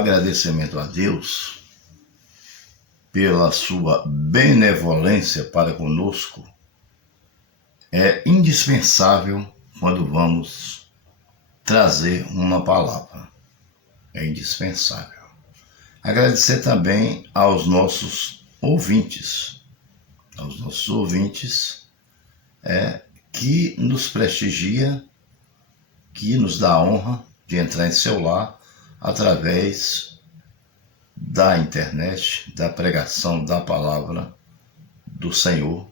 Agradecimento a Deus pela sua benevolência para conosco é indispensável quando vamos trazer uma palavra. É indispensável. Agradecer também aos nossos ouvintes, que nos prestigia, que nos dá a honra de entrar em seu lar através da internet, da pregação da palavra do Senhor,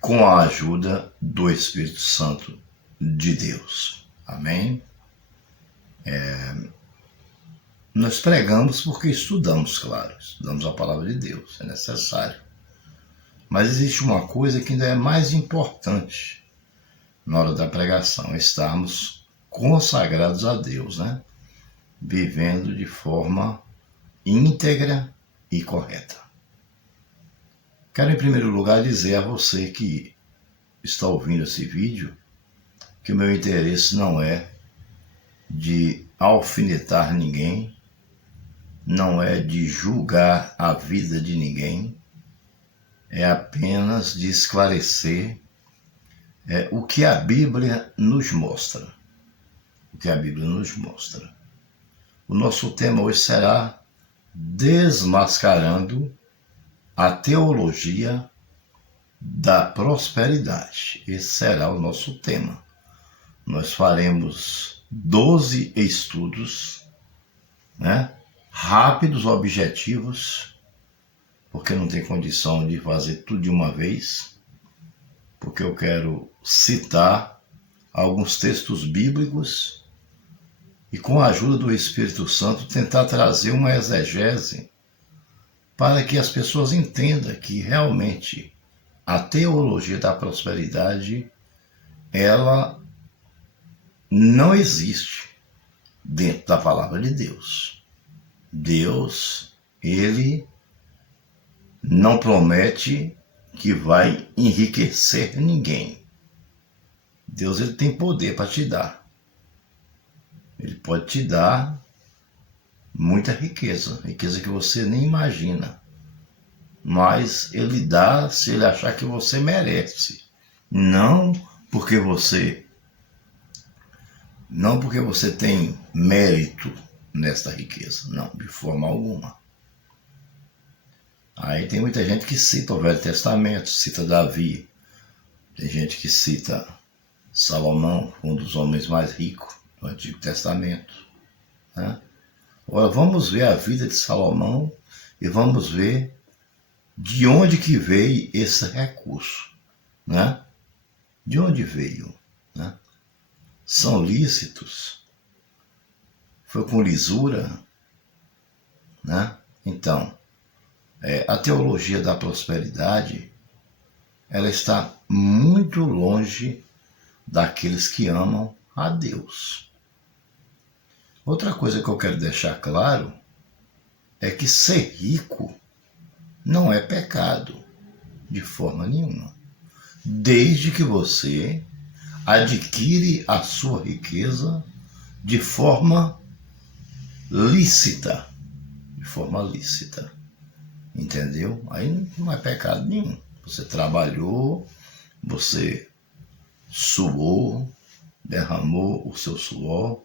com a ajuda do Espírito Santo de Deus. Amém? Nós pregamos porque estudamos, claro, estudamos a palavra de Deus, é necessário. Mas existe uma coisa que ainda é mais importante na hora da pregação, estarmos consagrados a Deus, né? Vivendo de forma íntegra e correta. Quero, em primeiro lugar, dizer a você que está ouvindo esse vídeo que o meu interesse não é de alfinetar ninguém, não é de julgar a vida de ninguém, é apenas de esclarecer o que a Bíblia nos mostra. O que a Bíblia nos mostra. O nosso tema hoje será desmascarando a teologia da prosperidade. Esse será o nosso tema. Nós faremos 12 estudos, rápidos, objetivos, porque não tem condição de fazer tudo de uma vez, porque eu quero citar alguns textos bíblicos e, com a ajuda do Espírito Santo, tentar trazer uma exegese para que as pessoas entendam que realmente a teologia da prosperidade, ela não existe dentro da palavra de Deus. Deus, ele não promete que vai enriquecer ninguém. Deus, ele tem poder para te dar. Ele pode te dar muita riqueza, riqueza que você nem imagina. Mas ele dá se ele achar que você merece. Não porque você tem mérito nesta riqueza. Não, de forma alguma. Aí tem muita gente que cita o Velho Testamento, cita Davi. Tem gente que cita Salomão, um dos homens mais ricos do Antigo Testamento. Agora vamos ver a vida de Salomão e vamos ver de onde que veio esse recurso. De onde veio? São lícitos? Foi com lisura? Então, a teologia da prosperidade, ela está muito longe daqueles que amam a Deus. Outra coisa que eu quero deixar claro é que ser rico não é pecado, de forma nenhuma. Desde que você adquire a sua riqueza de forma lícita. De forma lícita. Entendeu? Aí não é pecado nenhum. Você trabalhou, você suou, derramou o seu suor,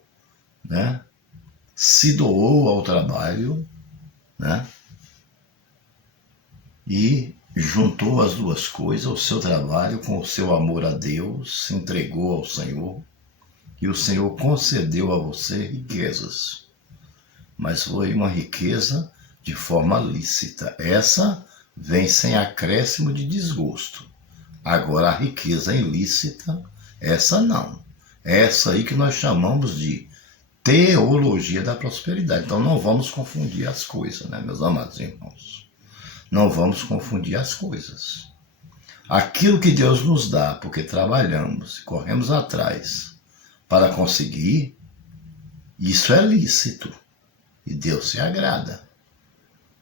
se doou ao trabalho, e juntou as duas coisas, o seu trabalho com o seu amor a Deus, se entregou ao Senhor, e o Senhor concedeu a você riquezas. Mas foi uma riqueza de forma lícita. Essa vem sem acréscimo de desgosto. Agora a riqueza ilícita, essa não. Essa aí que nós chamamos de teologia da prosperidade. Então não vamos confundir as coisas, meus amados irmãos? Não vamos confundir as coisas. Aquilo que Deus nos dá, porque trabalhamos e corremos atrás para conseguir, isso é lícito. E Deus se agrada.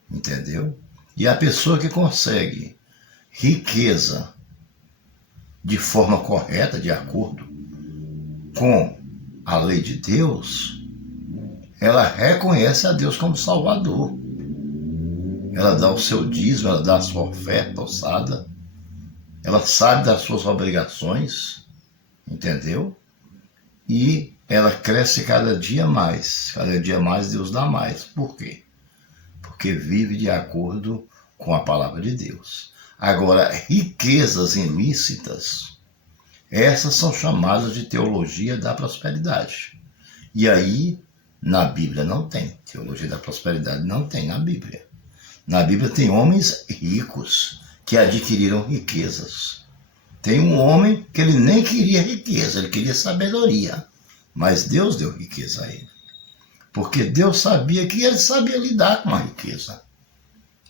Entendeu? E a pessoa que consegue riqueza de forma correta, de acordo com a lei de Deus, ela reconhece a Deus como Salvador. Ela dá o seu dízimo, ela dá a sua oferta ossada, ela sabe das suas obrigações, entendeu? E ela cresce cada dia mais Deus dá mais. Por quê? Porque vive de acordo com a palavra de Deus. Agora, riquezas ilícitas, essas são chamadas de teologia da prosperidade. E aí, na Bíblia não tem. Teologia da prosperidade não tem na Bíblia. Na Bíblia tem homens ricos que adquiriram riquezas. Tem um homem que ele nem queria riqueza, ele queria sabedoria. Mas Deus deu riqueza a ele. Porque Deus sabia que ele sabia lidar com a riqueza.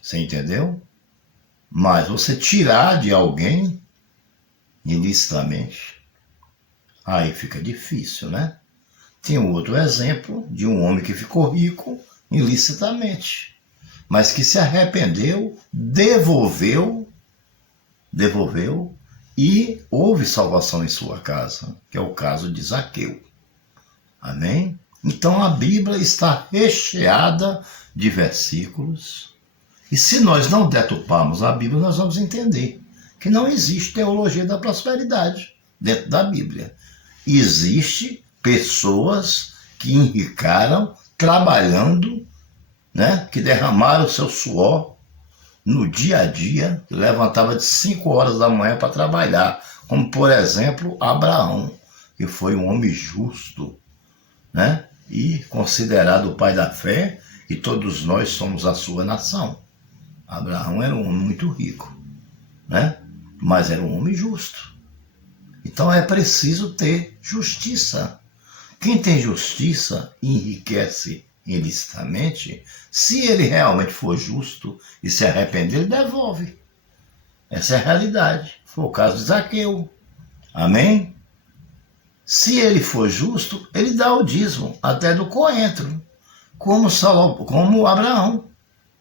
Você entendeu? Mas você tirar de alguém ilicitamente, aí fica difícil, né? Tem outro exemplo de um homem que ficou rico ilicitamente, mas que se arrependeu, devolveu e houve salvação em sua casa, que é o caso de Zaqueu. Amém? Então a Bíblia está recheada de versículos, e se nós não deturparmos a Bíblia, nós vamos entender que não existe teologia da prosperidade dentro da Bíblia. Existe pessoas que enricaram trabalhando, né, que derramaram o seu suor no dia a dia, que levantava de 5 horas da manhã para trabalhar, como por exemplo Abraão, que foi um homem justo, né, e considerado o pai da fé, e todos nós somos a sua nação. Abraão era um homem muito rico, né, mas era um homem justo. Então é preciso ter justiça. Quem tem justiça enriquece ilicitamente. Se ele realmente for justo e se arrepender, ele devolve. Essa é a realidade. Foi o caso de Zaqueu. Amém? Se ele for justo, ele dá o dízimo, até do coentro, como Abraão,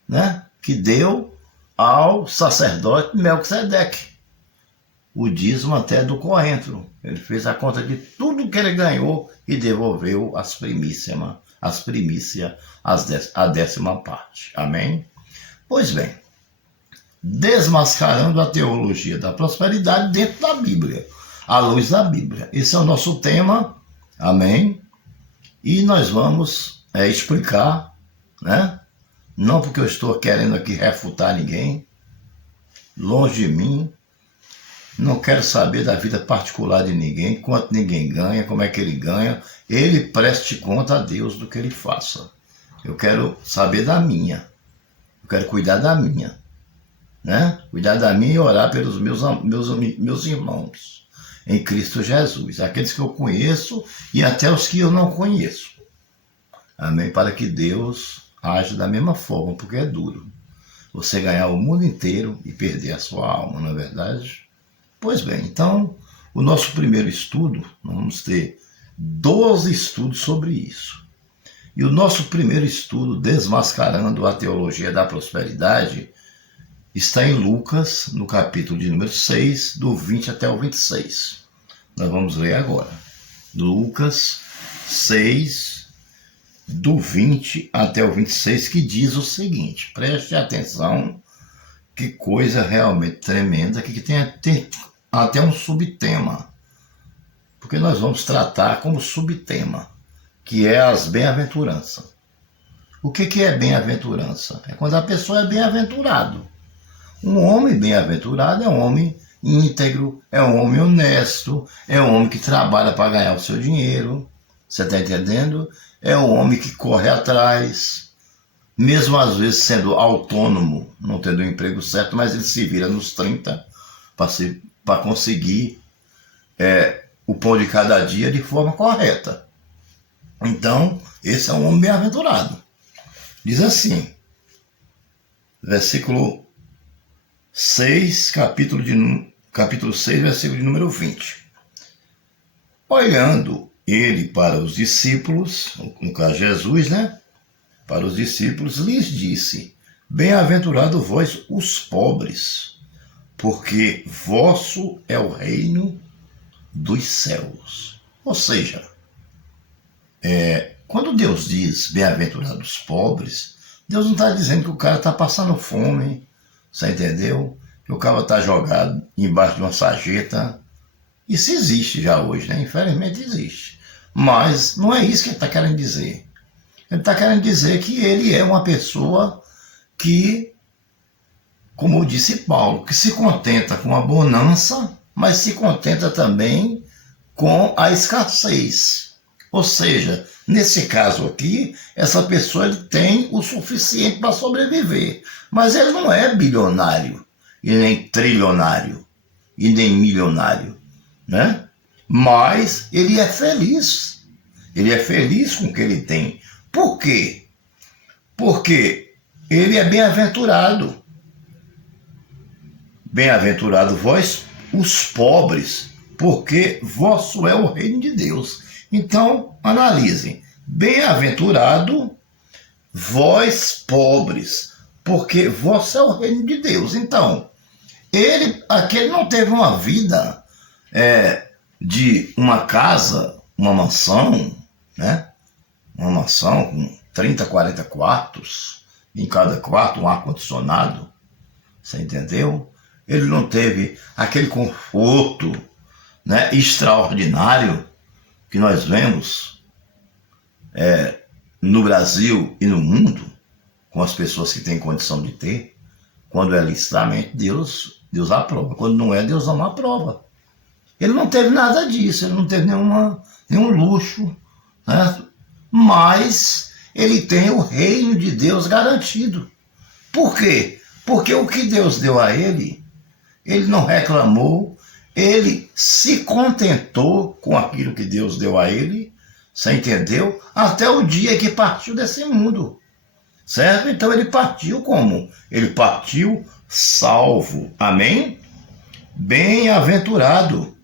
né? Que deu ao sacerdote Melquisedeque o dízimo até do coentro. Ele fez a conta de tudo que ele ganhou e devolveu as primícias, a 10ª parte. Amém? Pois bem, desmascarando a teologia da prosperidade dentro da Bíblia, à luz da Bíblia. Esse é o nosso tema, amém? E nós vamos explicar, né? Não porque eu estou querendo aqui refutar ninguém, longe de mim. Não quero saber da vida particular de ninguém, quanto ninguém ganha, como é que ele ganha. Ele preste conta a Deus do que ele faça. Eu quero saber da minha. Eu quero cuidar da minha, né? Cuidar da minha e orar pelos meus irmãos em Cristo Jesus. Aqueles que eu conheço e até os que eu não conheço. Amém? Para que Deus age da mesma forma, porque é duro você ganhar o mundo inteiro e perder a sua alma, não é verdade? Pois bem, então, o nosso primeiro estudo, nós vamos ter 12 estudos sobre isso. E o nosso primeiro estudo, desmascarando a teologia da prosperidade, está em Lucas, no capítulo de número 6, do 20 até o 26. Nós vamos ler agora. Lucas 6, do 20 até o 26, que diz o seguinte, preste atenção, que coisa realmente tremenda, que tem até um subtema, porque nós vamos tratar como subtema, que é as bem-aventuranças. O que é bem-aventurança? É quando a pessoa é bem-aventurado. Um homem bem-aventurado é um homem íntegro, é um homem honesto, é um homem que trabalha para ganhar o seu dinheiro, você está entendendo? É um homem que corre atrás, mesmo às vezes sendo autônomo, não tendo o emprego certo, mas ele se vira nos 30 para conseguir o pão de cada dia de forma correta. Então, esse é um homem bem-aventurado. Diz assim, versículo 6, capítulo 6, versículo de número 20. Olhando ele para os discípulos, no caso Jesus, né? Para os discípulos, lhes disse, bem-aventurado vós os pobres, porque vosso é o reino dos céus. Ou seja, Quando Deus diz bem-aventurados os pobres, Deus não está dizendo que o cara está passando fome, você entendeu? Que o cara está jogado embaixo de uma sarjeta. Isso existe já hoje, né? Infelizmente existe. Mas não é isso que ele está querendo dizer. Ele está querendo dizer que ele é uma pessoa que, como disse Paulo, que se contenta com a bonança, mas se contenta também com a escassez. Ou seja, nesse caso aqui, essa pessoa ele tem o suficiente para sobreviver. Mas ele não é bilionário, e nem trilionário, e nem milionário, né? Mas ele é feliz. Ele é feliz com o que ele tem. Por quê? Porque ele é bem-aventurado. Bem-aventurado vós, os pobres, porque vosso é o reino de Deus. Então, analisem. Bem-aventurado vós, pobres, porque vosso é o reino de Deus. Então, aquele não teve uma vida de uma casa, uma mansão, né? Uma mansão com 30, 40 quartos, em cada quarto um ar-condicionado, você entendeu? Ele não teve aquele conforto, né, extraordinário que nós vemos no Brasil e no mundo, com as pessoas que têm condição de ter. Quando é licitamente, Deus aprova. Quando não é, Deus não aprova. Ele não teve nada disso, ele não teve nenhum luxo, né? Mas ele tem o reino de Deus garantido. Por quê? Porque o que Deus deu a ele não reclamou, ele se contentou com aquilo que Deus deu a ele, você entendeu? Até o dia que partiu desse mundo, certo? Então ele partiu como? Ele partiu salvo, amém? Bem-aventurado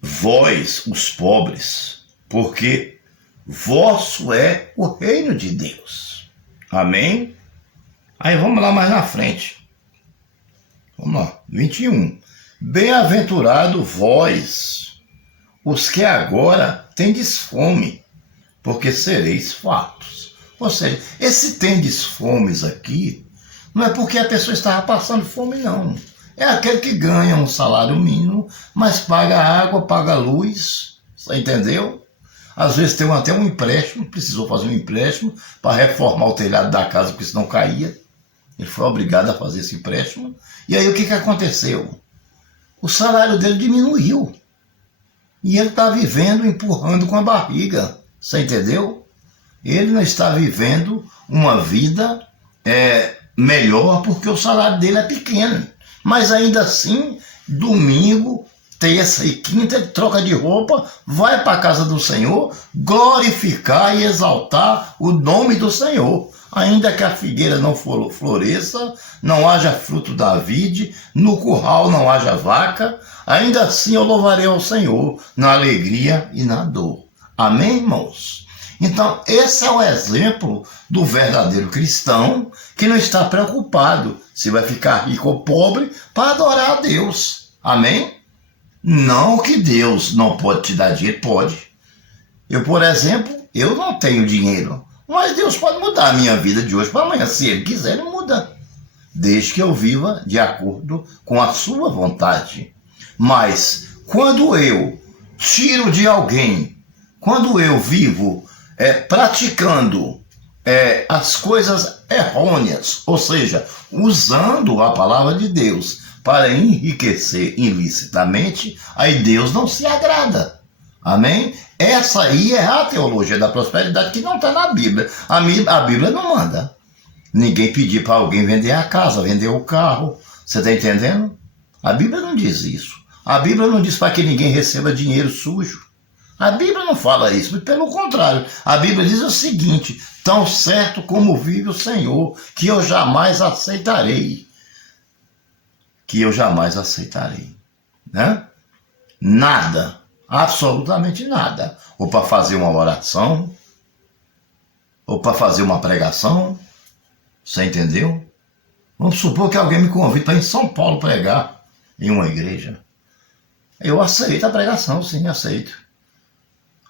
vós, os pobres, porque vosso é o reino de Deus. Amém? Aí vamos lá mais na frente. Vamos lá, 21. Bem-aventurado vós, os que agora tendes fome, porque sereis fartos. Ou seja, esse tendes fomes aqui, não é porque a pessoa estava passando fome, não. É aquele que ganha um salário mínimo, mas paga água, paga luz, você entendeu? Às vezes tem até um empréstimo, precisou fazer um empréstimo para reformar o telhado da casa, porque senão caía. Ele foi obrigado a fazer esse empréstimo. E aí o que aconteceu? O salário dele diminuiu. E ele está vivendo empurrando com a barriga, você entendeu? Ele não está vivendo uma vida melhor porque o salário dele é pequeno. Mas ainda assim, domingo, terça e quinta, ele troca de roupa, vai para a casa do Senhor, glorificar e exaltar o nome do Senhor. Ainda que a figueira não floresça, não haja fruto da vide, no curral não haja vaca, ainda assim eu louvarei ao Senhor na alegria e na dor. Amém, irmãos? Então, esse é o exemplo do verdadeiro cristão que não está preocupado se vai ficar rico ou pobre para adorar a Deus. Amém? Não que Deus não pode te dar dinheiro, pode. Eu, por exemplo, eu não tenho dinheiro, mas Deus pode mudar a minha vida de hoje para amanhã. Se Ele quiser, Ele muda. Desde que eu viva de acordo com a sua vontade. Mas quando eu tiro de alguém, quando eu vivo praticando as coisas errôneas, ou seja, usando a palavra de Deus para enriquecer ilicitamente, aí Deus não se agrada. Amém? Essa aí é a teologia da prosperidade que não está na Bíblia. A Bíblia não manda ninguém pedir para alguém vender a casa, vender o carro. Você está entendendo? A Bíblia não diz isso. A Bíblia não diz para que ninguém receba dinheiro sujo. A Bíblia não fala isso, pelo contrário. A Bíblia diz o seguinte: tão certo como vive o Senhor, que eu jamais aceitarei. Que eu jamais aceitarei. Né? Nada, absolutamente nada. Ou para fazer uma oração, ou para fazer uma pregação. Você entendeu? Vamos supor que alguém me convida para ir em São Paulo pregar em uma igreja. Eu aceito a pregação, sim, aceito.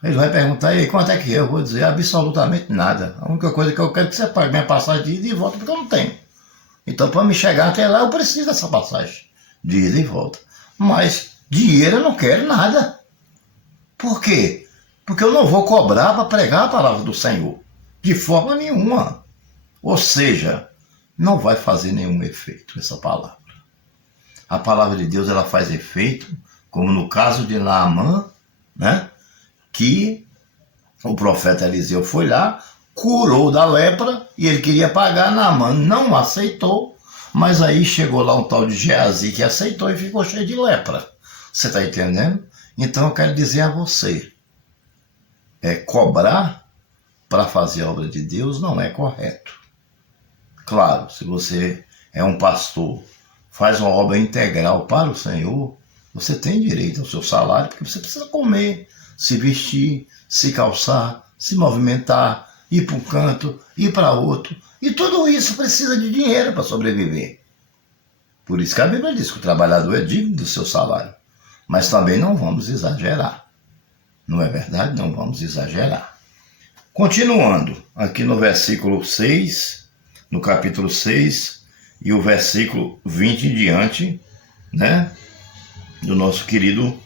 Ele vai perguntar, e aí, quanto é que é? Eu vou dizer absolutamente nada. A única coisa que eu quero é que você pague minha passagem de ida e volta, porque eu não tenho. Então, para me chegar até lá, eu preciso dessa passagem de ida e volta. Mas dinheiro eu não quero nada. Por quê? Porque eu não vou cobrar para pregar a palavra do Senhor. De forma nenhuma. Ou seja, não vai fazer nenhum efeito essa palavra. A palavra de Deus ela faz efeito, como no caso de Naamã, né? Que o profeta Eliseu foi lá, curou da lepra e ele queria pagar, Naamã não aceitou, mas aí chegou lá um tal de Geazi que aceitou e ficou cheio de lepra. Você está entendendo? Então eu quero dizer a você, cobrar para fazer a obra de Deus não é correto. Claro, se você é um pastor, faz uma obra integral para o Senhor, você tem direito ao seu salário, porque você precisa comer, se vestir, se calçar, se movimentar, ir para um canto, ir para outro. E tudo isso precisa de dinheiro para sobreviver. Por isso que a Bíblia diz que o trabalhador é digno do seu salário. Mas também não vamos exagerar. Não é verdade? Não vamos exagerar. Continuando, aqui no versículo 6, no capítulo 6, e o versículo 20 em diante, né? Do nosso querido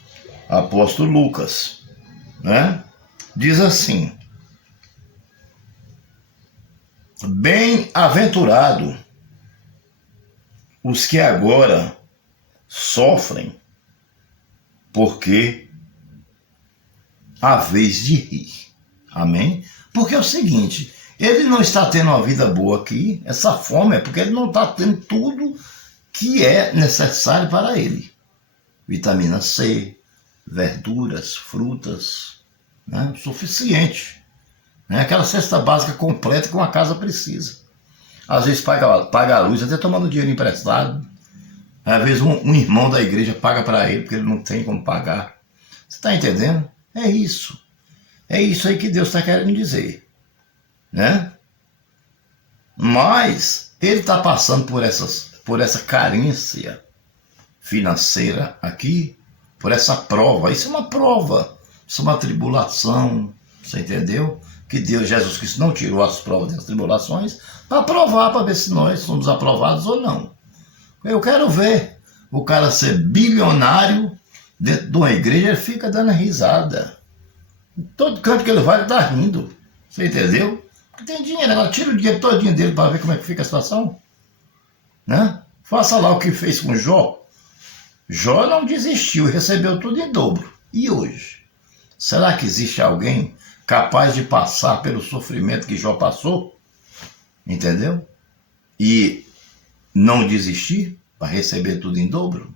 apóstolo Lucas, né? Diz assim: bem-aventurado os que agora sofrem, porque há vez de rir. Amém? Porque é o seguinte, ele não está tendo uma vida boa aqui, essa fome é porque ele não está tendo tudo que é necessário para ele. Vitamina C, verduras, frutas, né? Suficiente. Né? Aquela cesta básica completa que uma casa precisa. Às vezes paga a luz até tomando dinheiro emprestado. Às vezes um irmão da igreja paga para ele porque ele não tem como pagar. Você está entendendo? É isso. É isso aí que Deus está querendo dizer. Né? Mas ele está passando por essa carência financeira aqui, por essa prova. Isso é uma prova, isso é uma tribulação, você entendeu? Que Deus, Jesus Cristo, não tirou as provas das tribulações para provar, para ver se nós somos aprovados ou não. Eu quero ver o cara ser bilionário dentro de uma igreja, ele fica dando risada. Em todo canto que ele vai, ele está rindo. Você entendeu? Porque tem dinheiro, agora tira o dinheiro todinho dele para ver como é que fica a situação. Né? Faça lá o que fez com Jó. Jó não desistiu, recebeu tudo em dobro. E hoje? Será que existe alguém capaz de passar pelo sofrimento que Jó passou? Entendeu? E não desistir para receber tudo em dobro?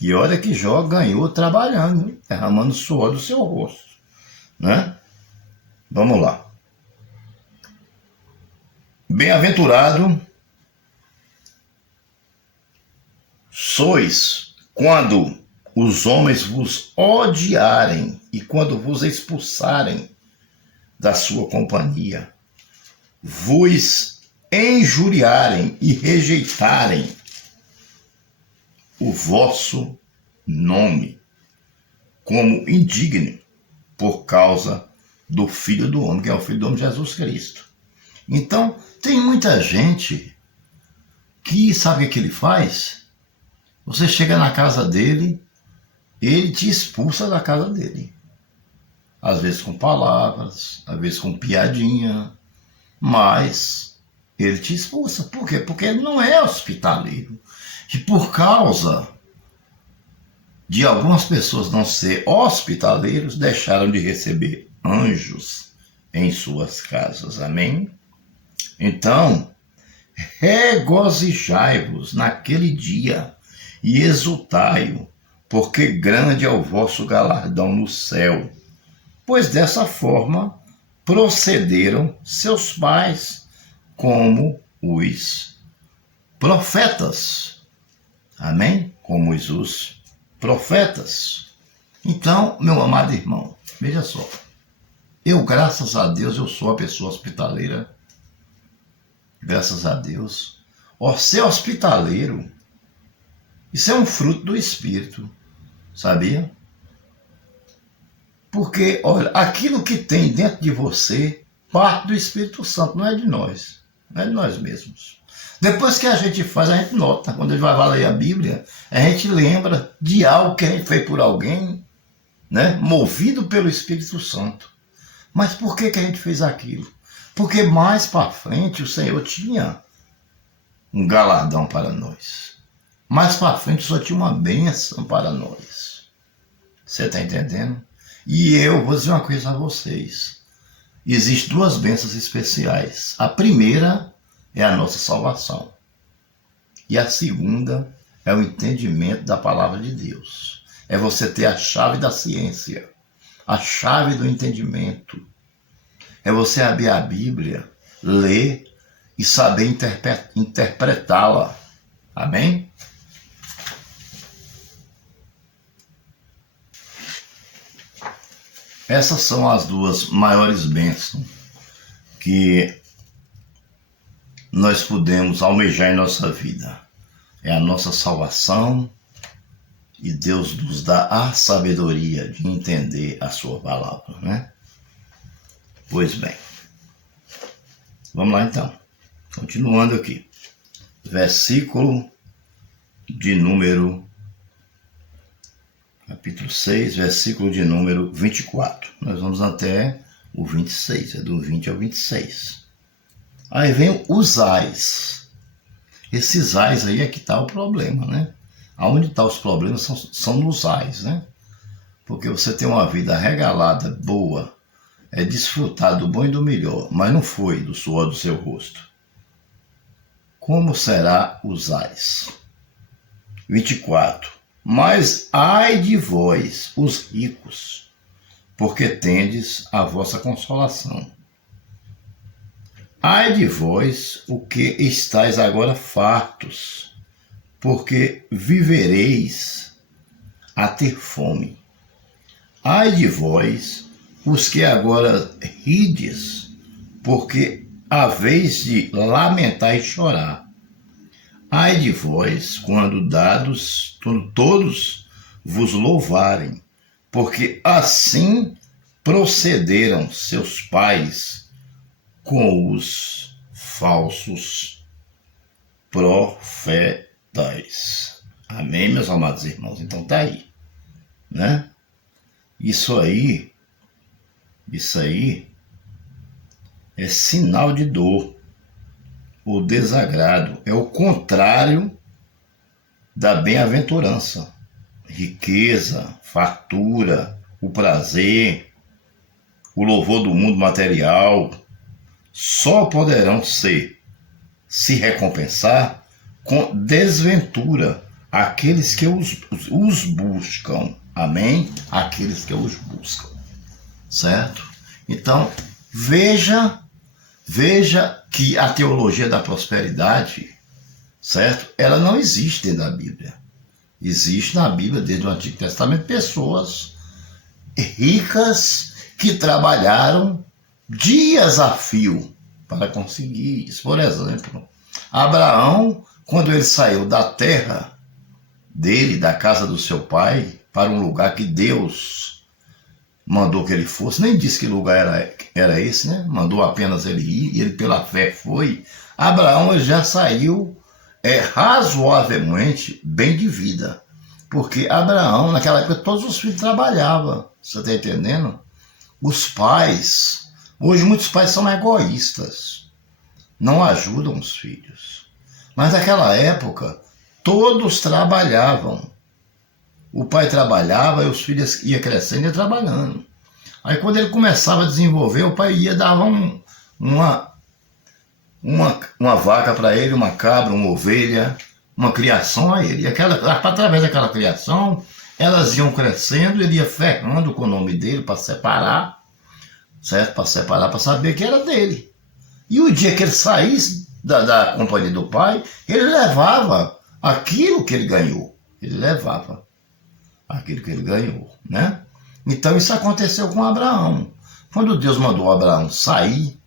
E olha que Jó ganhou trabalhando, derramando suor do seu rosto. Né? Vamos lá. Bem-aventurado sois quando os homens vos odiarem e quando vos expulsarem da sua companhia, vos injuriarem e rejeitarem o vosso nome como indigno por causa do Filho do Homem, que é o Filho do Homem, Jesus Cristo. Então, tem muita gente que sabe o que ele faz? Você chega na casa dele, ele te expulsa da casa dele. Às vezes com palavras, às vezes com piadinha, mas ele te expulsa. Por quê? Porque ele não é hospitaleiro. E por causa de algumas pessoas não ser hospitaleiros, deixaram de receber anjos em suas casas. Amém? Então, regozijai-vos naquele dia e exultai-o, porque grande é o vosso galardão no céu. Pois dessa forma procederam seus pais como os profetas. Amém? Como os profetas. Então, meu amado irmão, veja só. Eu, graças a Deus, eu sou uma pessoa hospitaleira. Graças a Deus. Ser hospitaleiro, isso é um fruto do Espírito. Sabia? Porque, olha, aquilo que tem dentro de você parte do Espírito Santo, não é de nós, não é de nós mesmos. Depois que a gente faz, a gente nota. Quando a gente vai ler a Bíblia, a gente lembra de algo que a gente fez por alguém, né? Movido pelo Espírito Santo. Mas por que a gente fez aquilo? Porque mais para frente o Senhor tinha um galardão para nós. Mais para frente só tinha uma bênção para nós. Você está entendendo? E eu vou dizer uma coisa a vocês. Existem duas bênçãos especiais. A primeira é a nossa salvação. E a segunda é o entendimento da palavra de Deus. É você ter a chave da ciência, a chave do entendimento. É você abrir a Bíblia, ler e saber interpretá-la. Amém? Essas são as duas maiores bênçãos que nós podemos almejar em nossa vida. É a nossa salvação e Deus nos dá a sabedoria de entender a sua palavra, né? Pois bem, vamos lá então. Continuando aqui. Versículo de número, capítulo 6, versículo de número 24. Nós vamos até o 26, é do 20 ao 26. Aí vem os ais. Esses ais aí é que está o problema, né? Aonde estão os problemas são nos ais, né? Porque você tem uma vida regalada, boa, é desfrutar do bom e do melhor, mas não foi do suor do seu rosto. Como será os ais? 24. Mas ai de vós, os ricos, porque tendes a vossa consolação. Ai de vós, o que estáis agora fartos, porque vivereis a ter fome. Ai de vós, os que agora rides, porque haveis de lamentar e chorar. Ai de vós, quando todos vos louvarem, porque assim procederam seus pais com os falsos profetas. Amém, meus amados irmãos? Então tá aí, né? Isso aí é sinal de dor, o desagrado, é o contrário da bem-aventurança, riqueza, fartura, o prazer, o louvor do mundo material, só poderão se recompensar com desventura aqueles que os buscam. Amém? Aqueles que os buscam. Certo? Então, veja que a teologia da prosperidade, certo? Ela não existe dentro da Bíblia. Existe na Bíblia, desde o Antigo Testamento, pessoas ricas que trabalharam dias a fio para conseguir isso. Por exemplo, Abraão, quando ele saiu da terra dele, da casa do seu pai, para um lugar que Deus mandou que ele fosse, nem disse que lugar era esse, né? Mandou apenas ele ir, e ele pela fé foi. Abraão ele já saiu razoavelmente bem de vida, porque Abraão, naquela época, todos os filhos trabalhavam, você está entendendo? Os pais, hoje muitos pais são egoístas, não ajudam os filhos, mas naquela época, todos trabalhavam. O pai trabalhava e os filhos iam crescendo e iam trabalhando. Aí quando ele começava a desenvolver, o pai ia dar uma vaca para ele, uma cabra, uma ovelha, uma criação a ele. E através daquela criação, elas iam crescendo, ele ia ferrando com o nome dele para separar, certo? Para separar, para saber que era dele. E o dia que ele saísse da companhia do pai, ele levava aquilo que ele ganhou. Ele levava aquilo que ele ganhou, né? Então isso aconteceu com Abraão. Quando Deus mandou Abraão sair,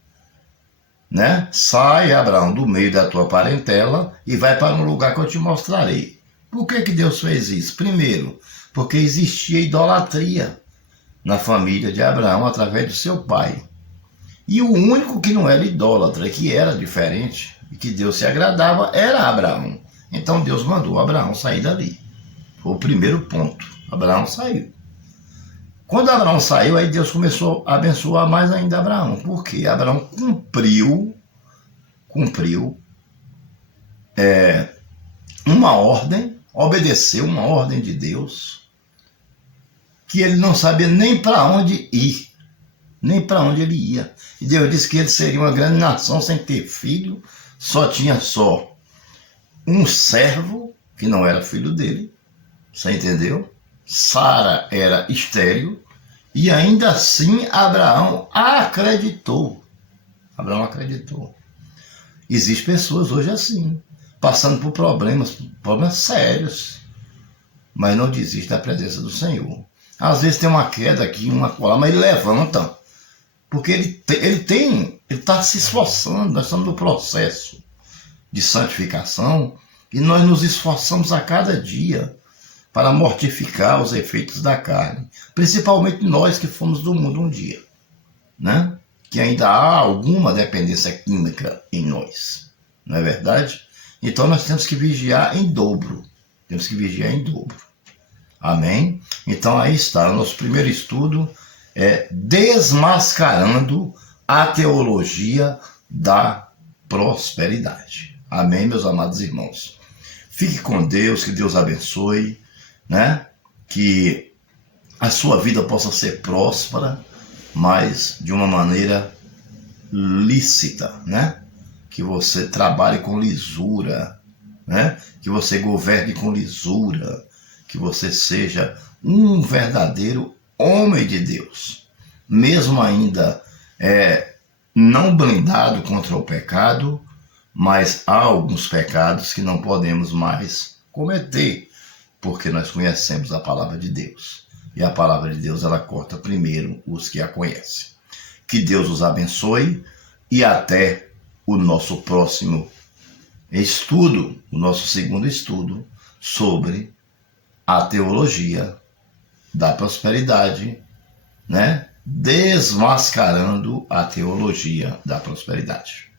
né? Sai, Abraão, do meio da tua parentela e vai para um lugar que eu te mostrarei. Por que Deus fez isso? Primeiro, porque existia idolatria na família de Abraão através do seu pai. E o único que não era idólatra, que era diferente, e que Deus se agradava, era Abraão. Então Deus mandou Abraão sair dali. Foi o primeiro ponto. Abraão saiu. Quando Abraão saiu, aí Deus começou a abençoar mais ainda Abraão. Porque Abraão cumpriu uma ordem, obedeceu uma ordem de Deus, que ele não sabia nem para onde ir, nem para onde ele ia. E Deus disse que ele seria uma grande nação sem ter filho, tinha só um servo, que não era filho dele, você entendeu? Sara era estéril, e ainda assim Abraão acreditou. Abraão acreditou. Existem pessoas hoje assim, passando por problemas sérios, mas não desiste da presença do Senhor. Às vezes tem uma queda aqui, uma colar, mas ele levanta, porque ele está se esforçando. Nós estamos no processo de santificação e nós nos esforçamos a cada dia para mortificar os efeitos da carne, principalmente nós que fomos do mundo um dia, né? Que ainda há alguma dependência química em nós, não é verdade? Então nós temos que vigiar em dobro, Amém? Então aí está, o nosso primeiro estudo é desmascarando a teologia da prosperidade. Amém, meus amados irmãos? Fique com Deus, que Deus abençoe, né? Que a sua vida possa ser próspera, mas de uma maneira lícita, né? Que você trabalhe com lisura, né? Que você governe com lisura, que você seja um verdadeiro homem de Deus, mesmo ainda não blindado contra o pecado, mas há alguns pecados que não podemos mais cometer, porque nós conhecemos a palavra de Deus. E a palavra de Deus, ela corta primeiro os que a conhecem. Que Deus os abençoe e até o nosso próximo estudo, o nosso segundo estudo sobre a teologia da prosperidade, né? Desmascarando a teologia da prosperidade.